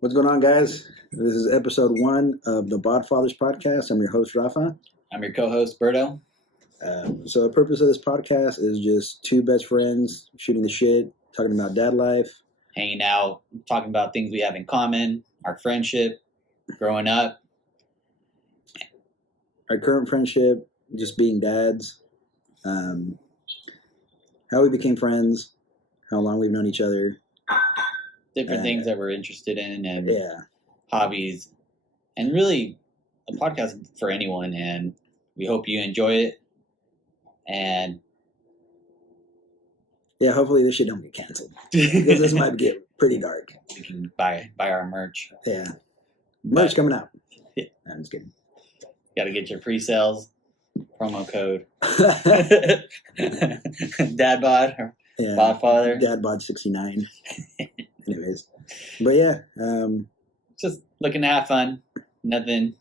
What's going on, guys? This is episode 1 of the BodFathers podcast. I'm your host, Rafa. I'm your co-host, Berto. So the purpose of this podcast is just two best friends shooting the shit, talking about dad life. Hanging out, talking about things we have in common, our friendship, growing up. Our current friendship, just being dads. How we became friends, how long we've known each other. Different things that we're interested in and Yeah. hobbies. And really, a podcast for anyone. And we hope you enjoy it. And Yeah, hopefully this shit don't get canceled. Because this might get pretty dark. you can buy our merch. Yeah. Merch coming out. Yeah. No, I'm just kidding. Got to get your pre-sales. Promo code. Dad bod or Yeah. BodFather. Dad bod 69. Anyways. But yeah. Just looking to have fun. Nothing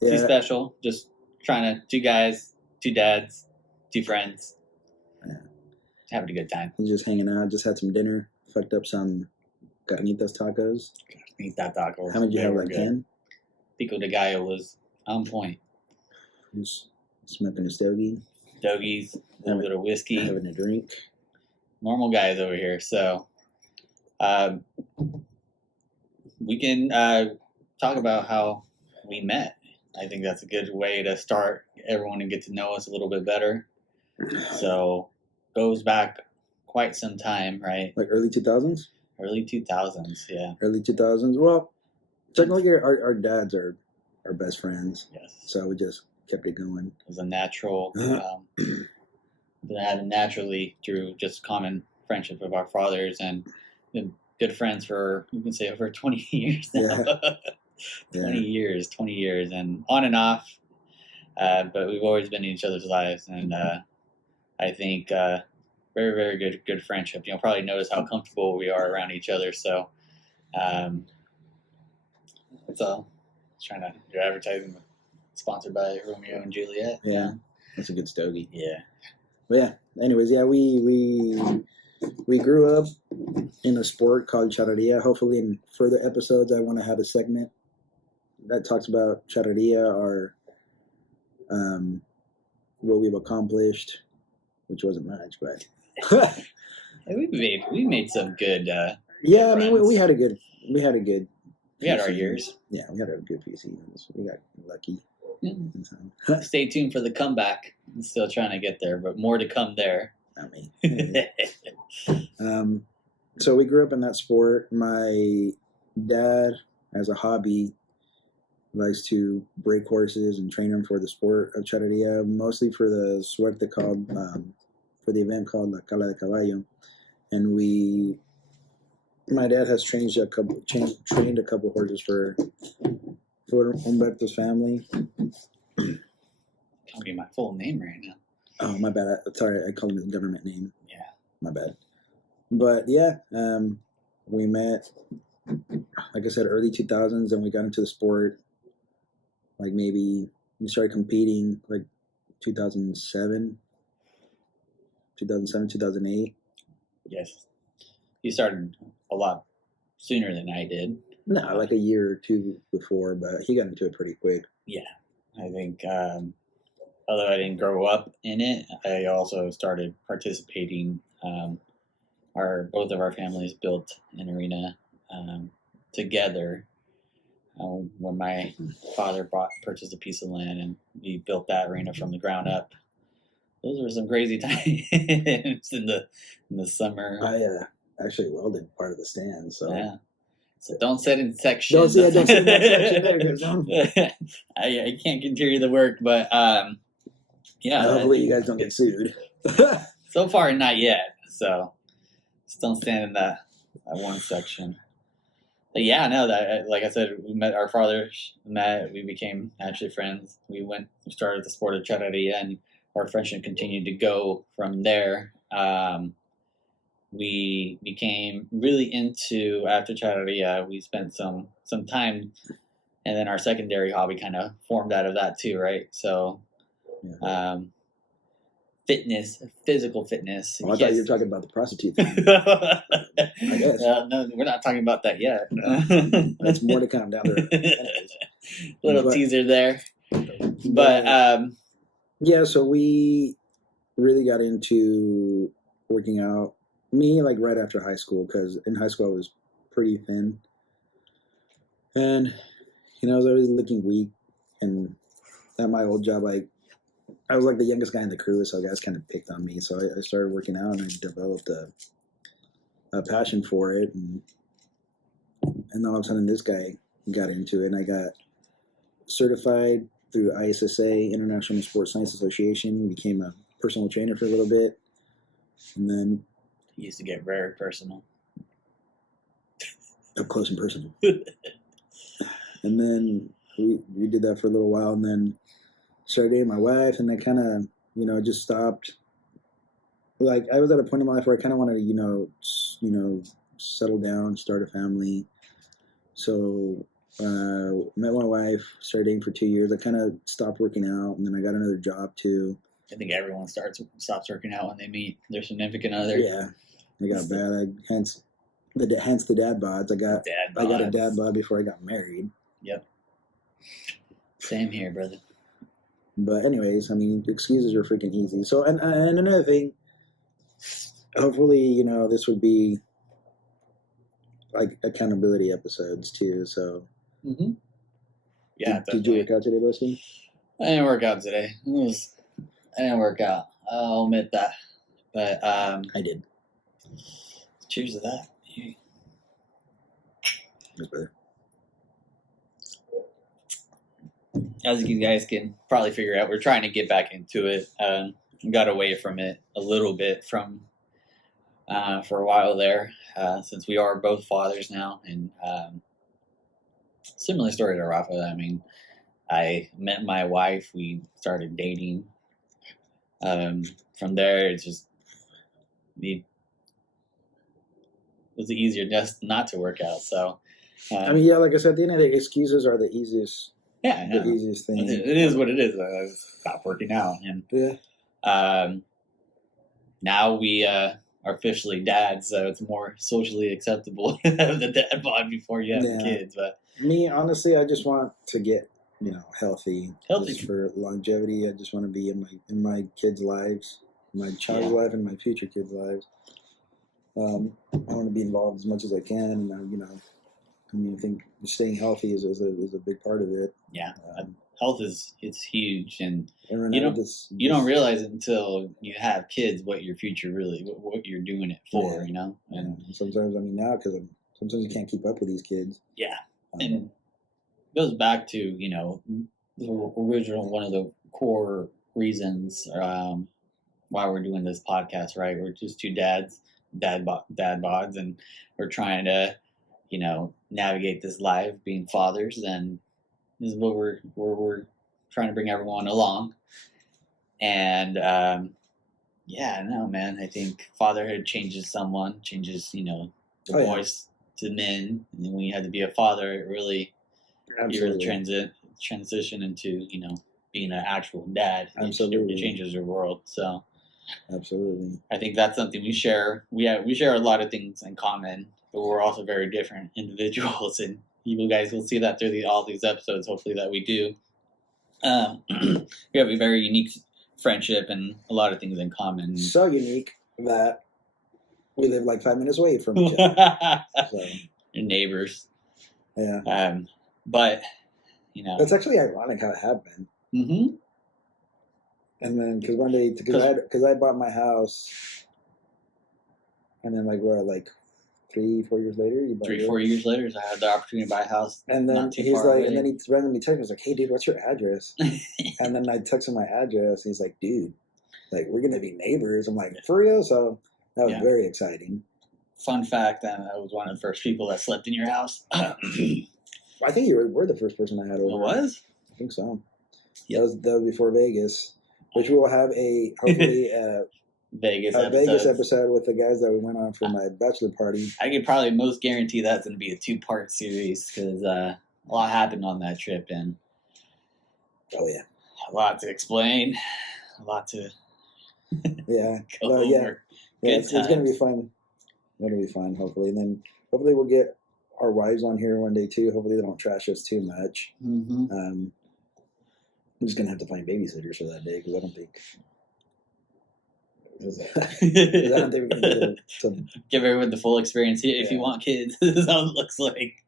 too special. Just trying to, two guys, two dads, two friends. Yeah. Having a good time. Just hanging out. Just had some dinner. Fucked up some carnitas tacos. Eat that tacos. How many did you have? Like 10? Pico de Gallo was on point. Just smoking a stogie. Stogies, a little bit of whiskey. Having a drink. Normal guys over here. So we can talk about how we met. I think that's a good way to start everyone and get to know us a little bit better. So goes back quite some time, right? Like early 2000s? Early 2000s, yeah. Early 2000s. Well, technically our dads are our best friends. Yes. So we just kept it going. It was a natural, that happened naturally through just common friendship of our fathers and been good friends for, you can say, over 20 years now. Yeah. 20 years, and on and off. But we've always been in each other's lives, and I think very, very good friendship. You'll probably notice how comfortable we are around each other. So that's all. Trying to do advertising. Sponsored by Romeo and Juliet. Yeah, that's a good stogie. Yeah. But yeah, anyways, yeah, we grew up in a sport called charreria. Hopefully in further episodes I want to have a segment that talks about charreria or what we've accomplished, which wasn't much, but we made some good yeah, I mean runs. we had our years. Yeah, we had a good few seasons. We got lucky. Yeah. Stay tuned for the comeback. I'm still trying to get there, but more to come there. I mean, so we grew up in that sport. My dad, as a hobby, likes to break horses and train them for the sport of charreria, mostly for the suerte called, for the event called La Cala de Caballo. And my dad has trained a couple horses for Humberto's family. Can't be my full name right now. Oh, my bad. Sorry, I called him his government name. Yeah. My bad. But yeah, we met, like I said, early 2000s, and we got into the sport. Like maybe we started competing like 2007, 2008. Yes. You started a lot sooner than I did. No, like a year or two before, but he got into it pretty quick. Yeah. I think, although I didn't grow up in it, I also started participating. Both of our families built an arena together. When my father purchased a piece of land, and we built that arena from the ground up. Those were some crazy times in the summer. I actually welded part of the stand, so yeah. So don't sit in section. Don't sit in that section there. I can't continue the work, but yeah. Hopefully you guys don't get sued. So far, not yet. So just don't stand in that one section. But yeah, no, that, like I said, our fathers met. We became naturally friends. We started the sport of charreria, and our friendship continued to go from there. We became really into, after charreria, we spent some time, and then our secondary hobby kind of formed out of that too, right? So physical fitness. Oh, I thought you were talking about the prostitute thing. I guess. No, we're not talking about that yet. That's more to come down the road. Little teaser there. But yeah, so we really got into working out. Me, like right after high school, because in high school I was pretty thin, and I was always looking weak. And at my old job, I was like the youngest guy in the crew, so guys kind of picked on me. So I started working out, and I developed a passion for it, and then all of a sudden this guy got into it, and I got certified through ISSA, International Sports Science Association, became a personal trainer for a little bit, and then it used to get very personal, up close and personal. And then we did that for a little while, and then started dating my wife, and I kind of just stopped. Like I was at a point in my life where I kind of wanted to settle down, start a family. So met my wife, started dating for 2 years. I kind of stopped working out, and then I got another job too. I think everyone stops working out when they meet their significant other. Yeah, I got bad. Hence the dad bods. I got a dad bod before I got married. Yep. Same here, brother. But anyways, I mean, excuses are freaking easy. So and another thing, hopefully, this would be like accountability episodes too. So. Mm-hmm. Yeah. Did you work out today, Busty? I didn't work out today. I didn't work out. I'll admit that. But I did. Cheers to that. Yes, brother. As you guys can probably figure out, we're trying to get back into it. Got away from it a little bit for a while there, since we are both fathers now. And similar story to Rafa. I mean, I met my wife. We started dating. From there, it was easier just not to work out. So, I mean, yeah, like I said, at the end of the day, excuses are the easiest. Yeah, the easiest thing. It is what it is. I stopped working out, and now we are officially dads, so it's more socially acceptable to have the dad bod before you have the kids. But me, honestly, I just want to get healthy for longevity. I just want to be in my kids' lives, my child's life, and my future kids' lives. I want to be involved as much as I can, and I think staying healthy is a big part of it. Yeah, health is huge, and you don't realize it until you have kids what your future what you're doing it for. And sometimes now because sometimes you can't keep up with these kids. Yeah, and it goes back to the original one of the core reasons why we're doing this podcast. Right, we're just two dad bods, and we're trying to navigate this life being fathers, and this is what we're trying to bring everyone along. And no, man, I think fatherhood changes the boys to men, and when you have to be a father, it really transition into being an actual dad. It changes your world. So absolutely, I think that's something we share. We share a lot of things in common, but we're also very different individuals, and you guys will see that through all these episodes, hopefully, that we do. We have a very unique friendship and a lot of things in common. So unique that we live like 5 minutes away from each other. So. Your neighbors. Yeah. But, it's actually ironic how it have been. Mm-hmm. And then, because one day, because I bought my house, and then 3-4 years later, you bought 3-4 years later, I had the opportunity to buy a house. And then he's like, and then he randomly texted me, was like, "Hey, dude, what's your address?" And then I texted him my address, and he's like, "Dude, we're gonna be neighbors." I'm like, "For real?" So that was very exciting. Fun fact: I was one of the first people that slept in your house. I think you were the first person I had over. It was? I think so. Yep. That was before Vegas, which we will have hopefully Vegas episode with the guys that we went on for my bachelor party. I could probably most guarantee that's going to be a 2-part series because a lot happened on that trip, and a lot to explain, a lot to Yeah. Go Well, yeah. over. Yeah. Good It's gonna be times. fun. It'll be fun. Hopefully, and then hopefully we'll get our wives on here one day too. Hopefully they don't trash us too much. Mm-hmm. I'm just gonna have to find babysitters for that day because I don't think. Because I don't think we're gonna be able to. Give everyone the full experience. If you Yeah. want kids, this is how it looks like.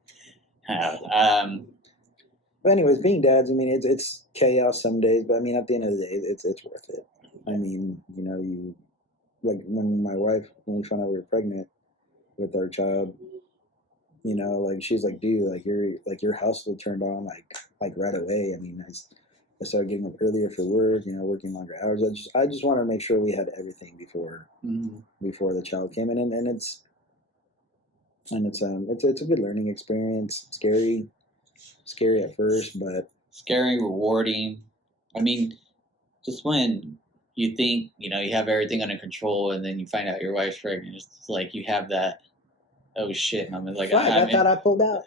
But anyways, being dads, I mean, it's chaos some days, but I mean, at the end of the day, it's worth it. I mean, you like when when we found out we were pregnant with our child, like she's like, dude, your house will turned on like right away. I mean, I started getting up earlier for work, working longer hours. I just want to make sure we had everything before the child came in, and it's a good learning experience. Scary at first, but scary, rewarding. I mean, just when you think you have everything under control, and then you find out your wife's pregnant, it's like you have that. Oh shit! And I'm like, fuck, I thought I pulled out.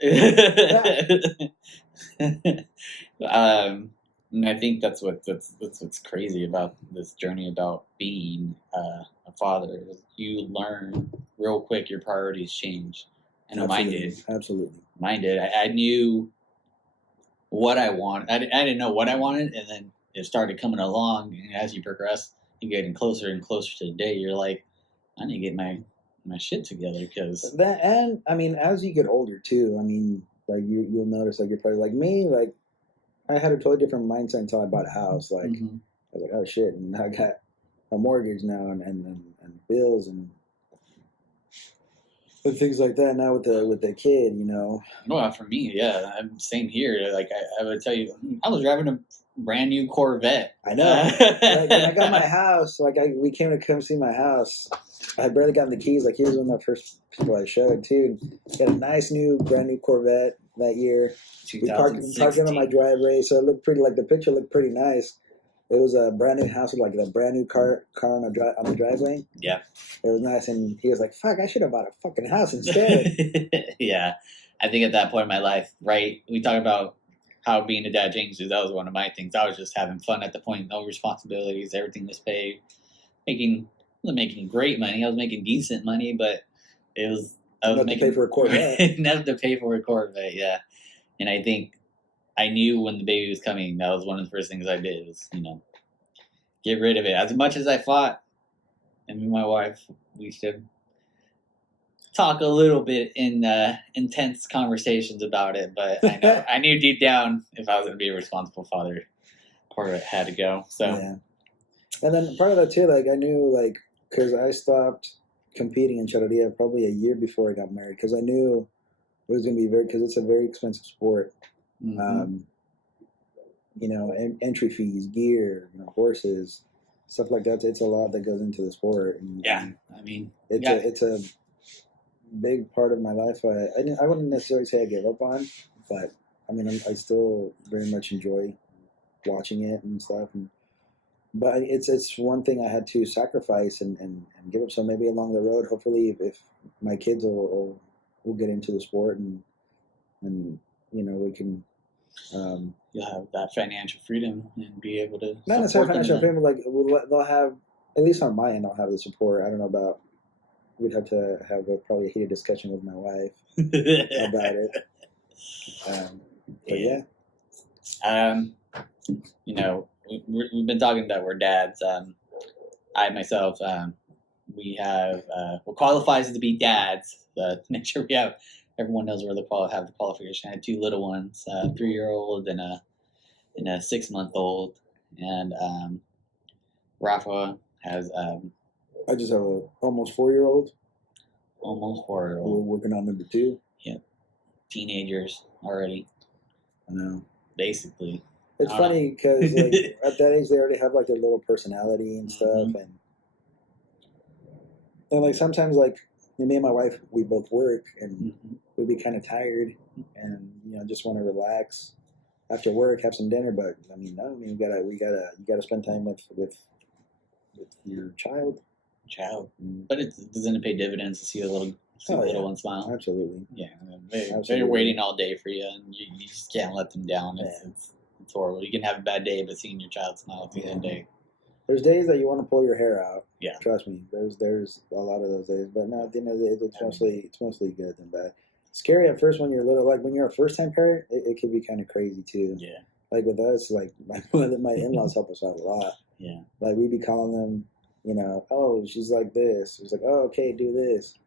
And I think that's what's crazy about this journey about being a father. Is you learn real quick your priorities change. I know mine did. Absolutely. Mine did. I knew what I wanted. I didn't know what I wanted, and then it started coming along. And as you progress, you're getting closer and closer to the day. You're like, I need to get my shit together because That, and I mean, as you get older too, I mean, like you'll notice, like you're probably like me, like I had a totally different mindset until I bought a house. Like I was like, oh shit, and I got a mortgage now and bills and things like that. Now with the kid, Well, for me, yeah, I'm same here. Like I would tell you, I was driving a brand new Corvette. I know. Like when I got my house, we came to come see my house. I had barely gotten the keys. Like he was one of the first people I showed too. He had a nice brand new Corvette that year. We parked it on my driveway, so it looked pretty. Like the picture looked pretty nice. It was a brand new house with like a brand new car on the driveway. Yeah, it was nice, and he was like, "Fuck, I should have bought a fucking house instead." Yeah, I think at that point in my life, right? We talk about how being a dad changed. That was one of my things. I was just having fun at the point. No responsibilities. Everything was paid. I wasn't making great money. I was making decent money, but I was enough making to pay for a Corvette. enough to pay for a Corvette. Yeah, and I think I knew when the baby was coming. That was one of the first things I did. Was get rid of it. As much as I fought, and me and my wife, we should talk a little bit in intense conversations about it. But I knew deep down if I was going to be a responsible father, Corvette had to go. So yeah, and then part of that too, like I knew, like because I stopped competing in Charodia probably a year before I got married because I knew it was going to be because it's a very expensive sport. Entry fees, gear, horses, stuff like that. It's a lot that goes into the sport. Yeah, I mean, it's a big part of my life. I wouldn't necessarily say I gave up on, but I mean, I still very much enjoy watching it and stuff. But it's one thing I had to sacrifice and give up. So maybe along the road, hopefully, if my kids will get into the sport and we can. You'll have that financial freedom and be able to not necessarily financial freedom, like they'll have, at least on my end, I'll have the support. I don't know about. We'd have to have probably a heated discussion with my wife about it. But yeah. We've been talking that we're dads. I myself, we have what qualifies to be dads. To make sure everyone knows where have the qualification. I had two little ones, a 3-year-old and a 6-month-old, and Rafa has. I just have a almost 4-year-old. Almost 4-year-old. We're working on number 2. Yep, teenagers already. I know. Basically. It's funny because like at that age they already have like their little personality and stuff, and like sometimes like me and my wife we both work and we'd be kind of tired and just want to relax after work, have some dinner. But I mean, no, I mean you gotta spend time with your child. But doesn't it pay dividends to see the little one smile? Absolutely. Yeah, they're waiting all day for you, and you just can't let them down. It's horrible. You can have a bad day, but seeing your child smile at the end of the day. There's days that you want to pull your hair out. Yeah. Trust me. There's a lot of those days, but no, at the end of the day, it's mostly good than bad. Scary at first when you're little. Like when you're a first time parent, it could be kind of crazy too. Yeah. Like with us, like my in-laws help us out a lot. Yeah. Like we'd be calling them, oh, she's like this. It's like, oh, okay, do this.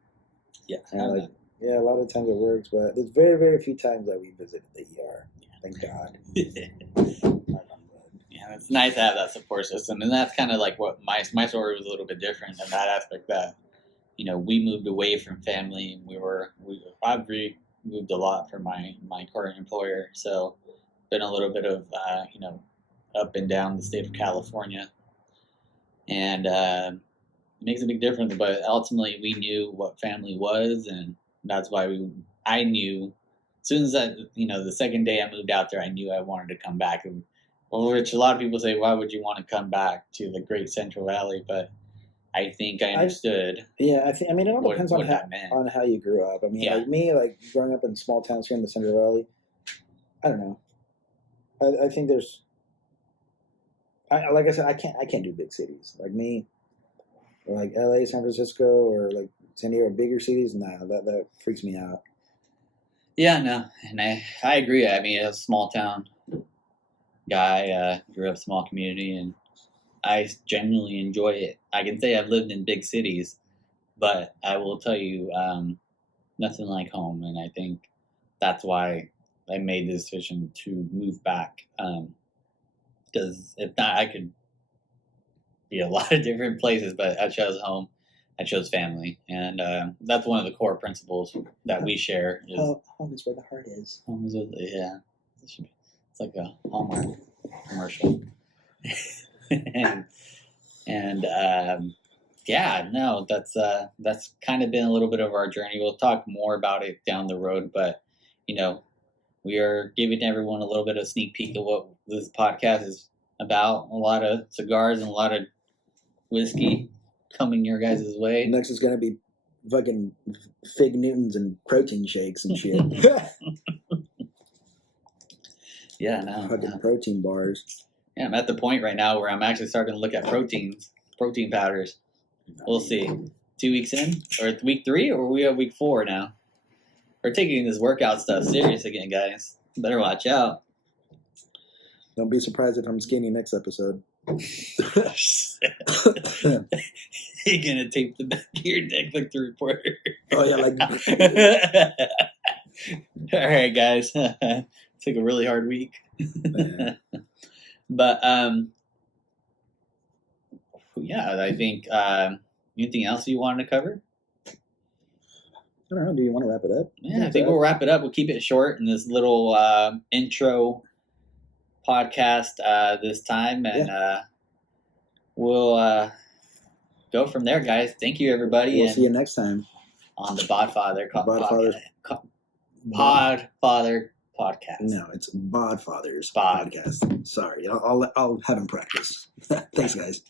Yeah. And like, yeah, a lot of times it works, but there's very, very few times that we visited the ER. Thank God. Yeah, it's nice to have that support system, and that's kind of like what my story was a little bit different in that aspect. That we moved away from family, and I've moved a lot from my current employer, so been a little bit of up and down the state of California, and it makes a big difference. But ultimately, we knew what family was, and that's why I knew as soon as the second day I moved out there, I knew I wanted to come back. Which a lot of people say, why would you want to come back to the Great Central Valley? But I think I understood. It all depends on how you grew up. I mean, like me, like growing up in small towns here in the Central Valley, I don't know. I think there's, like I said, I can't do big cities. Like me, like LA, San Francisco, or like San Diego, bigger cities. Nah, that freaks me out. Yeah, no, and I agree. I mean, a small town guy, grew up small community, and I genuinely enjoy it. I can say I've lived in big cities, but I will tell you, nothing like home, and I think that's why I made the decision to move back. Because if not, I could be a lot of different places, but I chose home. I chose family, and that's one of the core principles that we share. Home is where the heart is. Home is it's like a Hallmark commercial. That's kind of been a little bit of our journey. We'll talk more about it down the road, but we are giving everyone a little bit of sneak peek of what this podcast is about. A lot of cigars and a lot of whiskey coming your guys' way. Next is going to be fucking Fig Newtons and protein shakes and shit. Yeah, no. Fucking protein bars. Yeah, I'm at the point right now where I'm actually starting to look at protein powders. We'll see. 2 weeks in? Or week 3? Or we have week 4 now? We're taking this workout stuff serious again, guys. Better watch out. Don't be surprised if I'm skinny next episode. You're going to tape the back of your neck like the reporter. Oh, yeah, All right, guys. Took a really hard week. But I think anything else you wanted to cover? I don't know. Do you want to wrap it up? Yeah, I think we'll wrap it up. We'll keep it short in this little intro podcast this time, and we'll go from there, guys. Thank you, everybody. We'll see you next time on the BodFathers podcast. No, it's BodFathers podcast. Sorry, I'll have him practice. Thanks, guys.